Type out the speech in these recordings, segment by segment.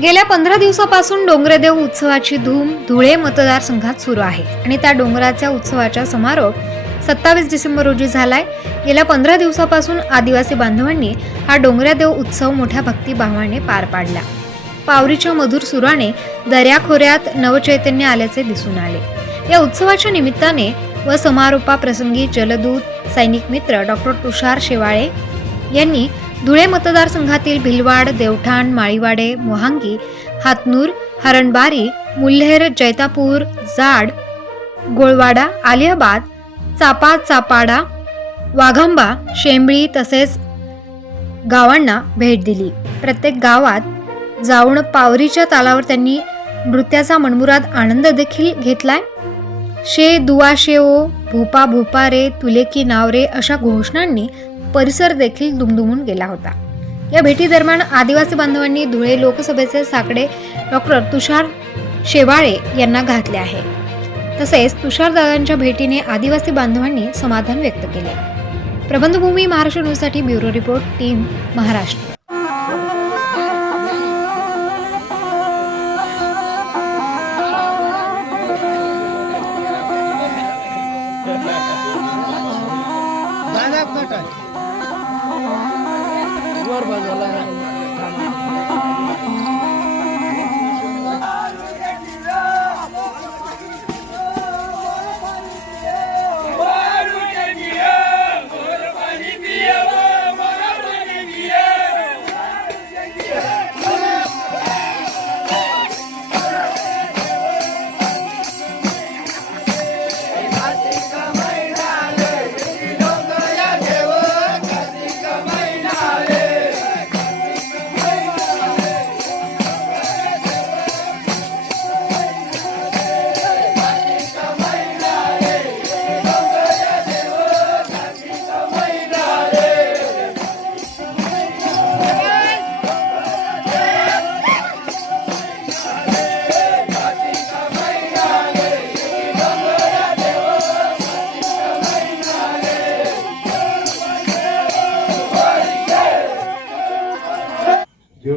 गेल्या पंधरा दिवसापासून डोंगरेदेव उत्सवाची धूम धुळे मतदारसंघात सुरू आहे. आणि त्या डोंगराच्या उत्सवाचा समारोप सत्तावीस डिसेंबर रोजी झालाय. गेल्या पंधरा दिवसापासून आदिवासी बांधवांनी हा डोंगरादेव उत्सव मोठ्या भक्तिभावाने पार पाडला. पावरीच्या मधुर सुराने दर्याखोऱ्यात नवचैतन्य आल्याचे दिसून आले. या उत्सवाच्या निमित्ताने व समारोपाप्रसंगी जलदूत सैनिक मित्र डॉक्टर तुषार शेवाळे यांनी धुळे मतदारसंघातील भिलवाड देवठाण माळीवाडे मोहांगी हातनूर हरणबारी मुल्हेर जैतापूर जाड गोळवाडा आलियाबाद चापा चापाडा वाघंबा शेंबळी तसेच गावांना भेट दिली. प्रत्येक गावात जाऊन पावरीच्या तालावर त्यांनी नृत्याचा मनमुराद आनंद देखील घेतलाय. शे दुवा शे ओ भोपा भोपा रे तुले की नाव रे अशा घोषणांनी परिसर देखील दुमदुमून गेला होता. या भेटीदरम्यान आदिवासी बांधवांनी धुळे लोकसभेचे साकडे डॉक्टर तुषार शेवाळे यांना घातले आहे. तसेच तुषारदादांच्या भेटीने आदिवासी बांधवांनी समाधान व्यक्त केले. प्रबंधभूमी महाराष्ट्र न्यूजसाठी ब्युरो रिपोर्ट टीम महाराष्ट्र. दादा कट आहे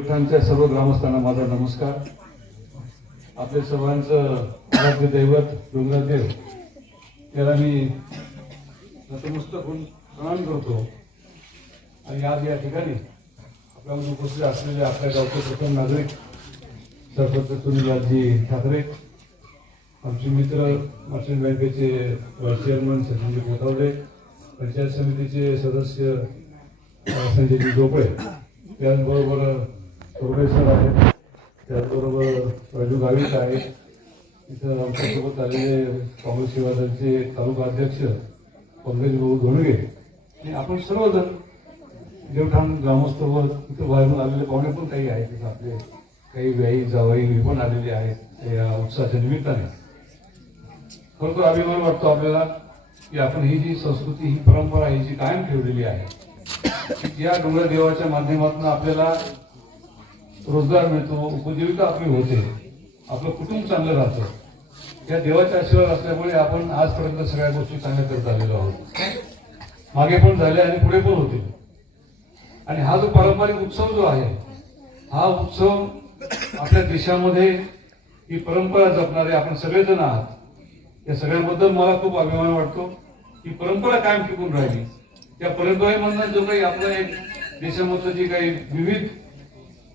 वर सर्व ग्रामस्थांना माझा नमस्कार. आपल्या सर्वांचं आराध्य दैवत डोंगरदेव त्याला मी नतमस्तक होऊन प्रणाम करतो. आणि आज या ठिकाणी आपल्यामध्ये उपस्थित असलेले आपल्या गावचे प्रथम नागरिक सरपंच सुनीलजी ठाकरे आमचे मित्र मर्चंट बँकेचे चेअरमन सचिनजी कोथावडे पंचायत समितीचे सदस्य संजयजी झोपळे त्याचबरोबर चौबे सर आहेत त्याचबरोबर राजू गावित आहेत इथं आमच्यासोबत आलेले काँग्रेस शिवाजांचे तालुका अध्यक्ष पंकज भाऊ धोणगे आणि आपण सर्वजण देवठाण ग्रामस्थ व इथं बाहेरून आलेले पाहुणे पण काही आहेत. तिथं आपले काही व्याई जावाई हे पण आलेले आहेत या उत्साहाच्या निमित्ताने. खरोखर अभिमान वाटतो आपल्याला की आपण ही जी संस्कृती ही परंपरा ही जी कायम ठेवलेली आहे या डोंगर देवाच्या माध्यमातून आपल्याला रोजगार मिळतो उपजीविका आपली होते. आपलं कुटुंब चांगलं राहतं. या देवाच्या आशीर्वाद असल्यामुळे आपण आजपर्यंत सगळ्या गोष्टी चांगल्या करत आलेलो आहोत. मागे पण झाले आणि पुढे पण होते. आणि हा जो पारंपरिक उत्सव जो आहे हा उत्सव आपल्या देशामध्ये ही परंपरा जपणारे आपण सगळेजण आहात. या सगळ्यांबद्दल मला खूप अभिमान वाटतो. ही परंपरा कायम टिकून राहिली. त्या परंपरेमधनं जो काही आपल्या एक देशामधलं जे काही विविध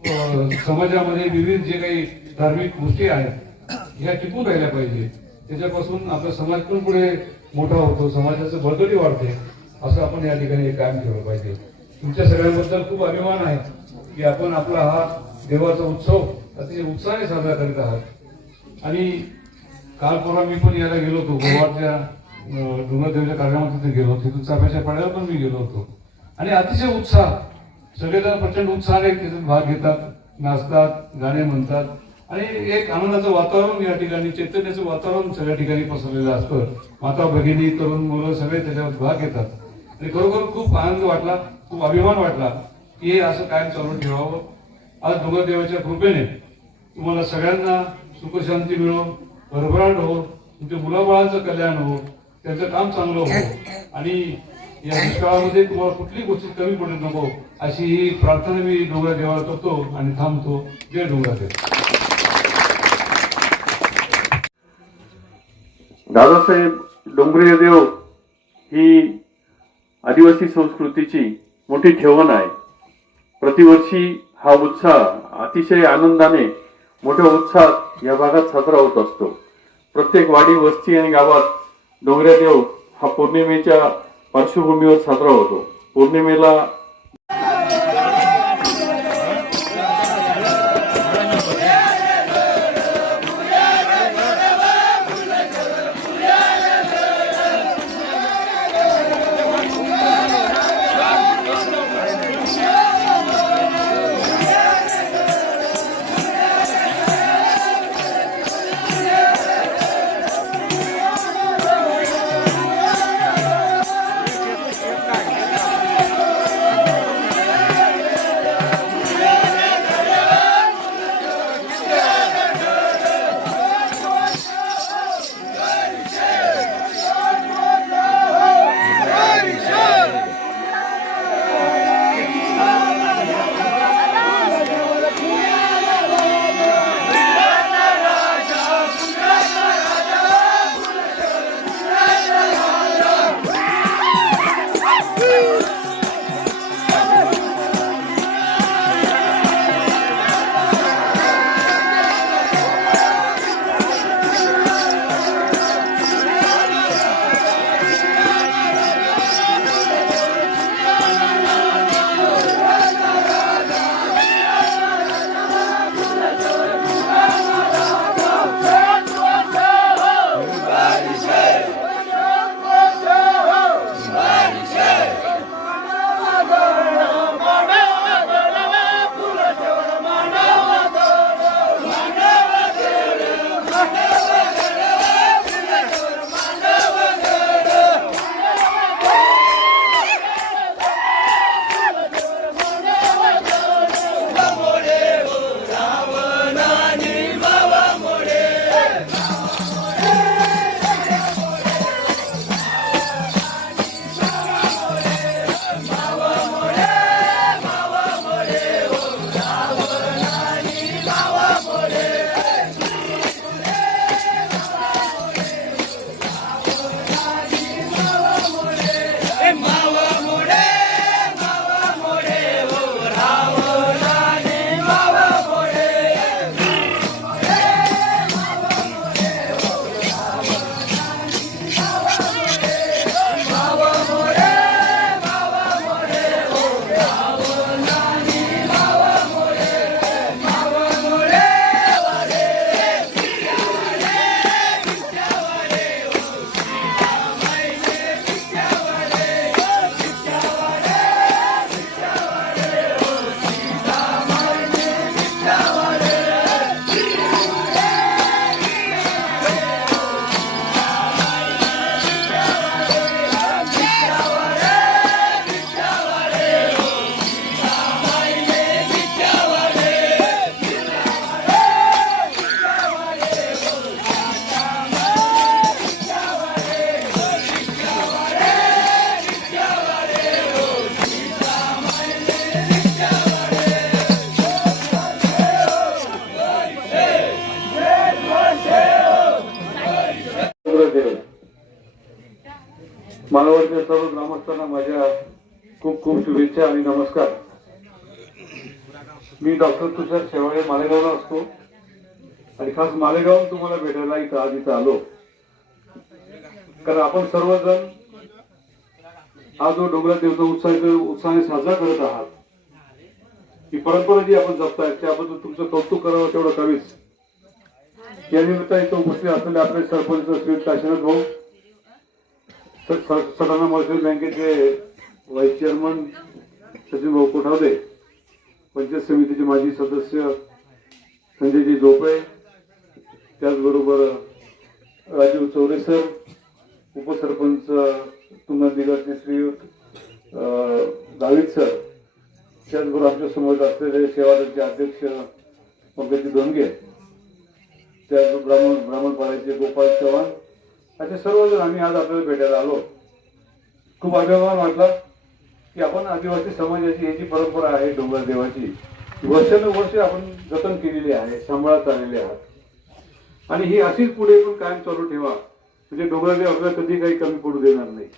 समाजामध्ये विविध जे काही धार्मिक गोष्टी आहेत ह्या टिकून राहिल्या पाहिजे. त्याच्यापासून आपला समाज पण पुढे मोठा होतो समाजाचं बळकटी वाढते असं आपण या ठिकाणी कायम ठेवलं पाहिजे. तुमच्या सगळ्यांबद्दल खूप अभिमान आहे की आपण आपला हा देवाचा उत्सव अतिशय उत्साहाने साजरा करीत आहात. आणि काल परवा मी पण याला गेलो होतो गोवाच्या डोंगरदेवच्या कार्यक्रमात तिथे गेलो तिथून चाफ्याच्या पाड्यावर पण मी गेलो होतो. आणि अतिशय उत्साह सगळेजण प्रचंड उत्साहाने तिथे भाग घेतात नाचतात गाणे म्हणतात. आणि एक आनंदाचं वातावरण या ठिकाणी चैतन्याचं वातावरण सगळ्या ठिकाणी पसरलेलं असतं. माता भगिनी तरुण मुलं सगळे त्याच्यात भाग घेतात. आणि खरोखर खूप आनंद वाटला खूप अभिमान वाटला की हे असं कायम चालू ठेवावं. आज दुर्गादेवाच्या कृपेने तुम्हाला सगळ्यांना सुखशांती मिळो भरभराट हो तुमच्या मुलाबाळांचं कल्याण हो त्यांचं काम चांगलं हो. आणि या दुष्काळामध्ये तुम्हाला कुठली गोष्ट कमी पडू नको अशी ही प्रार्थना मी डोंगरा देवाला करतो आणि थांबतो. जय डोंगरा देव दादासाहेब डोंगरे देव ही आदिवासी संस्कृतीची मोठी ठेवण आहे. प्रतिवर्षी हा उत्साह अतिशय आनंदाने मोठ्या उत्साहात या भागात साजरा होत असतो. प्रत्येक वाडी वस्ती आणि गावात डोंगरे देव हा पौर्णिमेच्या पार्श्वभूमीवर साजरा होतो. पौर्णिमेला मानवाच्या सर्व ग्रामस्थांना माझ्या खूप खूप शुभेच्छा आणि नमस्कार. मी डॉक्टर तुषार शेवाळे मालेगावला असतो. आणि खास मालेगाव तुम्हाला भेटायला इथं आज इथं आलो. कारण आपण सर्वजण हा जो डोंगरा देवचा उत्साह उत्साहाने साजरा करत आहात ही परंपरा जी आपण जपताय त्याबद्दल तुमचं कौतुक करावं तेवढं कमीच. या निमित्ताने इथं उपस्थित असलेले आपले सरपंच श्री काशीनाथ भाऊ सटाणा महसूल बँकेचे व्हाईस चेअरमन सचिन भाऊ कोठावदे पंचायत समितीचे माजी सदस्य संजयजी झोपे त्याचबरोबर राजीव चौरे सर उपसरपंच तुंगनदिगरचे श्री अं, गावित सर त्याचबरोबर आमच्यासमोर असलेले सेवादलचे अध्यक्ष पंकजी दोनगे त्याच ब्राह्मण ब्राह्मणपाड्याचे गोपाल चव्हाण असे सर्वजण आम्ही आज आपल्याला भेटायला आलो. खूप अभिमान वाटला की आपण आदिवासी समाजाची ही जी परंपरा आहे डोंगर देवाची वर्षानुवर्ष आपण जतन केलेली आहे सांभाळत आलेले आहात आणि ही अशीच पुढे पण कायम चालू ठेवा. म्हणजे डोंगरदेव आपल्याला कधी काही कमी पडू देणार नाही.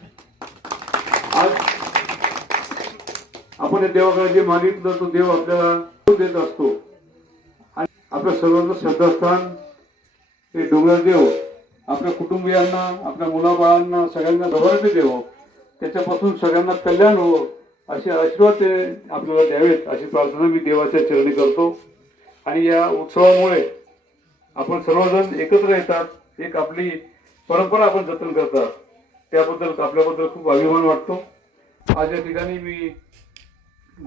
आज आपण या देवाकडे जे मागितलं तो देव आपल्याला देत असतो. आणि आपल्या सर्वांचं श्रद्धास्थान हे डोंगरदेव आपल्या कुटुंबियांना आपल्या मुलाबाळांना सगळ्यांना जवळचे देवो. त्याच्यापासून सगळ्यांना कल्याण हो असे आशीर्वाद ते आपल्याला द्यावेत अशी प्रार्थना मी देवाच्या चरणी करतो. आणि या उत्सवामुळे आपण सर्वजण एकत्र येतात एक आपली परंपरा आपण जतन करतात. त्याबद्दल आपल्याबद्दल खूप अभिमान वाटतो. आज या ठिकाणी मी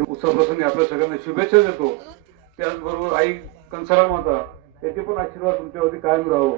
उत्सवाप्रसंगी आपल्या सगळ्यांना शुभेच्छा देतो. त्याचबरोबर आई कंसाराम माता याचे पण आशीर्वाद तुमच्यावरती कायम राहावं.